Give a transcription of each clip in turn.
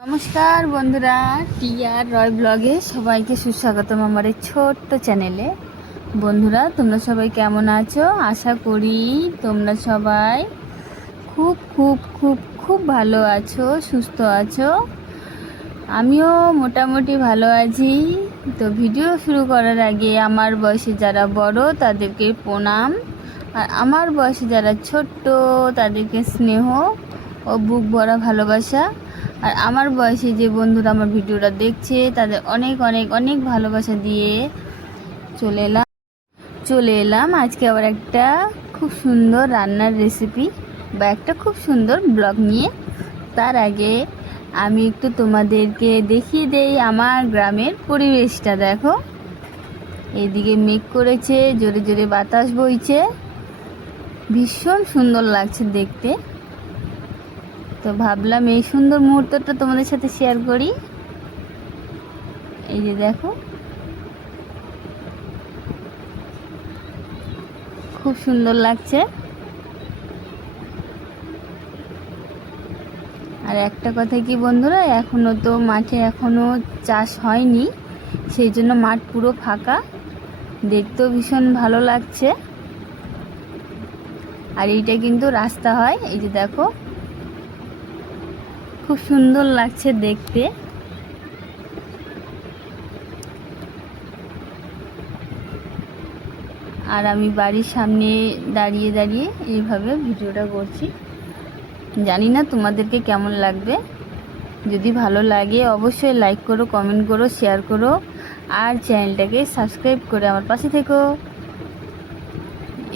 নমস্কার বন্ধুরা, টিআর রয় ব্লগে সবাইকে সুস্বাগতম আমার এই ছোট্ট চ্যানেলে। বন্ধুরা, তোমরা সবাই কেমন আছো? আশা করি তোমরা সবাই খুব খুব খুব খুব ভালো আছো, সুস্থ আছো। আমিও মোটামুটি ভালো আছি। তো ভিডিও শুরু করার আগে আমার বয়সে যারা বড়, তাদেরকে প্রণাম। আর আমার বয়সে যারা ছোট্ট, তাদেরকে স্নেহ ও বুক ভরা ভালোবাসা। আর আমার বয়সে যে বন্ধুরা আমার ভিডিওটা দেখছে, তাদের অনেক অনেক অনেক ভালোবাসা দিয়ে চলে এলাম। চলে এলাম আজকে আবার একটা খুব সুন্দর রান্নার রেসিপি বা একটা খুব সুন্দর ব্লগ নিয়ে। তার আগে আমি একটু তোমাদেরকে দেখিয়ে দেই আমার গ্রামের পরিবেশটা, দেখো। এদিকে মেঘ করেছে, জোরে জোরে বাতাস বইছে। ভীষণ সুন্দর লাগছে দেখতে। তো ভাবলাম এই সুন্দর মুহূর্তটা তোমাদের সাথে শেয়ার করি। এই যে দেখো। খুব সুন্দর লাগছে। আর একটা কথা কি বন্ধুরা, এখনও তো মাঠে এখনও চাষ হয়নি, সেই জন্য মাঠ পুরো ফাঁকা। দেখতেও ভীষণ ভালো লাগছে। আর এইটা কিন্তু রাস্তা হয়, এই যে দেখো। খুব সুন্দর লাগছে দেখতে। আর আমি বাড়ির সামনে দাঁড়িয়ে দাঁড়িয়ে এইভাবে ভিডিওটা করছি। জানি না তোমাদেরকে কেমন লাগবে। যদি ভালো লাগে অবশ্যই লাইক করো কমেন্ট করো শেয়ার করো, আর চ্যানেলটাকে সাবস্ক্রাইব করে আমার পাশে থেকো।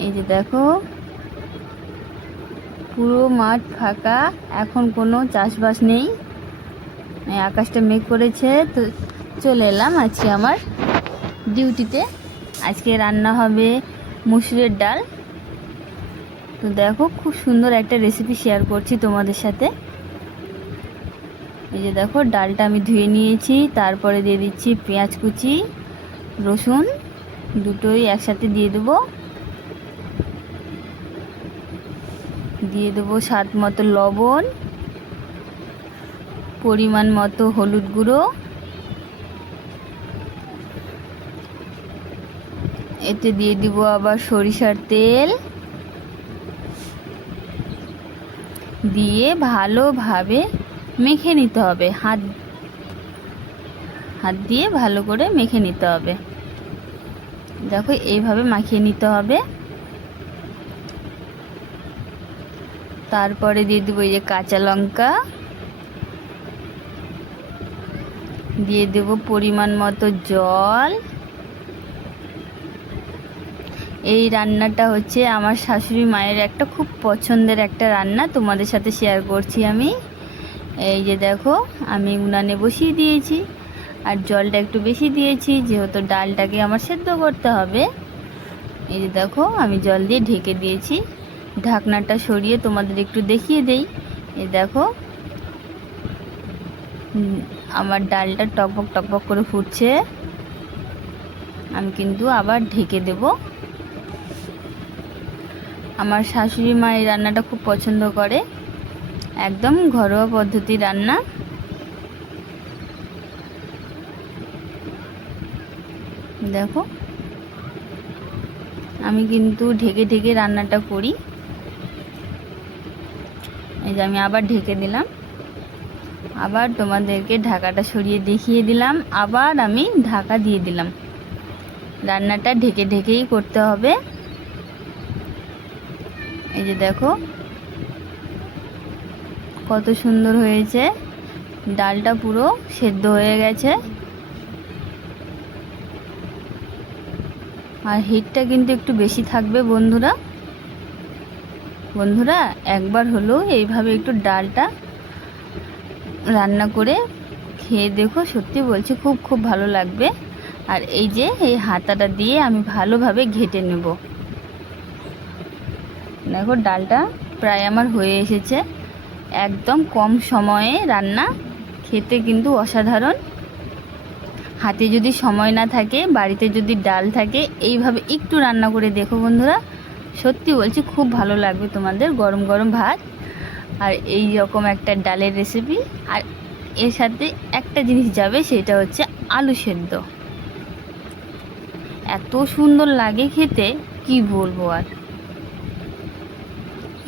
এই যে দেখো। পুরো মাঠ ফাঁকা, এখন কোনো চাষবাস নেই। আকাশটা মেঘ করেছে, তো চলে এলাম আজকে আমার ডিউটিতে। আজকে রান্না হবে মুসুরের ডাল। তো দেখো, খুব সুন্দর একটা রেসিপি শেয়ার করছি তোমাদের সাথে। এই যে দেখো, ডালটা আমি ধুয়ে নিয়েছি, তারপরে দিয়ে দিচ্ছি পেঁয়াজ কুচি, রসুন, দুটোই একসাথে দিয়ে দেবো। দিয়ে দেবো স্বাদ মতো লবণ, পরিমাণ মতো হলুদ গুঁড়ো। এতে দিয়ে দিব আবার সরিষার তেল। দিয়ে ভালোভাবে মেখে নিতে হবে, হাত হাত দিয়ে ভালো করে মেখে নিতে হবে। দেখো, এইভাবে মাখিয়ে নিতে হবে। তারপরে দিয়ে দেবো এই যে কাঁচা লঙ্কা। দিয়ে দেব পরিমাণ মতো জল। এই রান্নাটা হচ্ছে আমার শাশুড়ি মায়ের একটা খুব পছন্দের একটা রান্না, তোমাদের সাথে শেয়ার করছি আমি। এই যে দেখো, আমি উনানে বসিয়ে দিয়েছি, আর জলটা একটু বেশি দিয়েছি, যেহেতু ডালটাকে আমার সেদ্ধ করতে হবে। এই যে দেখো, আমি জল দিয়ে ঢেকে দিয়েছি। ঢাকনাটা সরিয়ে তোমাদের একটু দেখিয়ে দেই। এই দেখো। আমার ডালটা টকবক টকবক করে ফুটছে। আমি কিন্তু আবার ঢেকে দেব। আমার শাশুড়ি মা এই রান্নাটা খুব পছন্দ করে। একদম ঘরোয়া পদ্ধতি রান্না। দেখো। আমি কিন্তু ঢেকে ঢেকে রান্নাটা করি। এই যে আমি আবার ঢেকে দিলাম। আবার তোমাদেরকে ঢাকাটা সরিয়ে দেখিয়ে দিলাম। আবার আমি ঢাকা দিয়ে দিলাম। রান্নাটা ঢেকে ঢেকেই করতে হবে। এই যে দেখো, কত সুন্দর হয়েছে। ডালটা পুরো সেদ্ধ হয়ে গেছে। আর হিটটা কিন্তু একটু বেশি থাকবে বন্ধুরা। বন্ধুরা, একবার হলেও এইভাবে একটু ডালটা রান্না করে খেয়ে দেখো, সত্যি বলছি খুব খুব ভালো লাগবে। আর এই যে, এই হাতাটা দিয়ে আমি ভালোভাবে ঘেটে নেব। দেখো, ডালটা প্রায় আমার হয়ে এসেছে। একদম কম সময়ে রান্না, খেতে কিন্তু অসাধারণ। হাতে যদি সময় না থাকে, বাড়িতে যদি ডাল থাকে, এইভাবে একটু রান্না করে দেখো বন্ধুরা। সত্যি বলছি খুব ভালো লাগবে তোমাদের গরম গরম ভাত আর এই রকম একটা ডালের রেসিপি আর এর সাথে একটা জিনিস যাবে, সেটা হচ্ছে আলু সেদ্ধ। এত সুন্দর লাগে খেতে, কি বলব আর।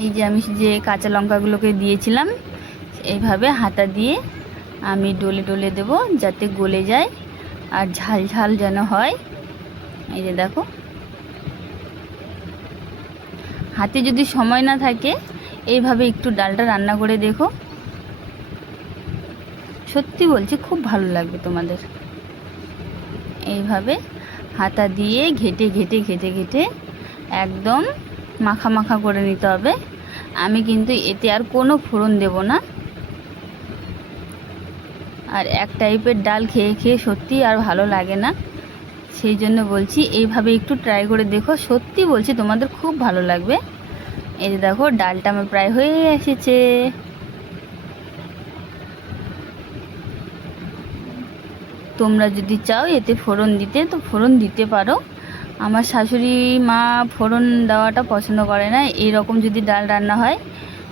এই যে আমি যে কাঁচা লঙ্কাগুলোকে দিয়েছিলাম এইভাবে হাতা দিয়ে আমি ডলে ডলে দেব যাতে গলে যায় আর ঝাল ঝাল যেন হয়। এই যে দেখো। হাতে যদি সময় না থাকে, এইভাবে একটু ডালটা রান্না করে দেখো। সত্যি বলছি, খুব ভালো লাগবে তোমাদের। এইভাবে হাতা দিয়ে ঘেটে ঘেটে ঘেটে ঘেটে একদম মাখা মাখা করে নিতে হবে। আমি কিন্তু এতে আর কোনো ফোড়ন দেব না। আর এক টাইপের ডাল খেয়ে খেয়ে সত্যি আর ভালো লাগে না। সেই জন্য বলছি এইভাবে একটু ট্রাই করে দেখো। সত্যি বলছি তোমাদের খুব ভালো লাগবে। এই যে দেখো, ডালটা আমার প্রায় হয়ে এসেছে। তোমরা যদি চাও এতে ফোড়ন দিতে, তো ফোড়ন দিতে পারো। আমার শাশুড়ি মা ফোড়ন দেওয়াটা পছন্দ করে না। এই রকম যদি ডাল রান্না হয়,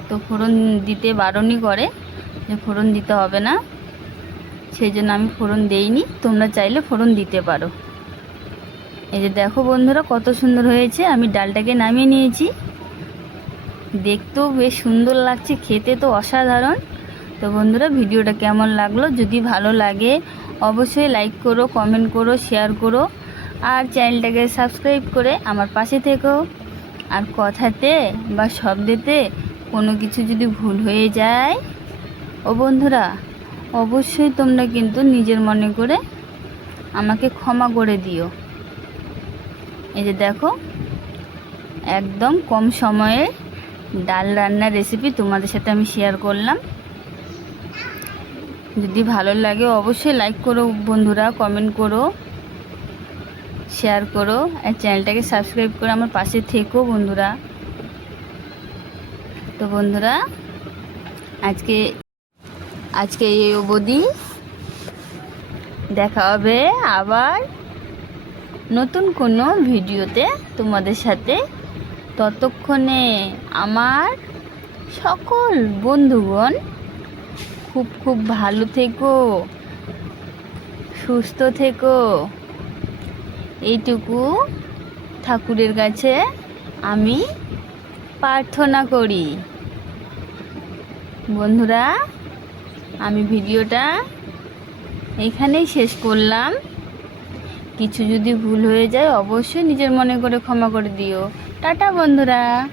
তো ফোড়ন দিতে বারণই করে যে ফোড়ন দিতে হবে না। সেই জন্য আমি ফোড়ন দেইনি। তোমরা চাইলে ফোড়ন দিতে পারো। এই যে দেখো বন্ধুরা, কত সুন্দর হয়েছে। আমি ডালটাকে নামিয়ে নিয়েছি। দেখতেও বেশ সুন্দর লাগছে, খেতে তো অসাধারণ। তো বন্ধুরা, ভিডিওটা কেমন লাগল? যদি ভালো লাগে, অবশ্যই লাইক করো কমেন্ট করো শেয়ার করো। আর চ্যানেলটাকে সাবস্ক্রাইব করে আমার পাশে থেকো। আর কথাতে বা শব্দেতে কোনো কিছু যদি ভুল হয়ে যায়, ও বন্ধুরা, অবশ্যই তোমরা কিন্তু নিজের মনে করে আমাকে ক্ষমা করে দিও। এই যে দেখো, একদম কম সময়ে ডাল রান্নার রেসিপি তোমাদের সাথে আমি শেয়ার করলাম। যদি ভালো লাগে অবশ্যই লাইক করো বন্ধুরা কমেন্ট করো শেয়ার করো, আর চ্যানেলটাকে সাবস্ক্রাইব করে আমার পাশে থেকো বন্ধুরা। তো বন্ধুরা, আজকে আজকে এই অবধি। দেখা হবে আবার নতুন কোনো ভিডিওতে তোমাদের সাথে ততক্ষণে আমার সকল বন্ধুগণ খুব খুব ভালো থেকো, সুস্থ থেকো। এইটুকু ঠাকুরের কাছে আমি প্রার্থনা করি। বন্ধুরা, আমি ভিডিওটা এখানেই শেষ করলাম। কিছু যদি ভুল হয়ে যায় অবশ্যই নিজের মনে করে ক্ষমা করে দিও। টাটা বন্ধুরা।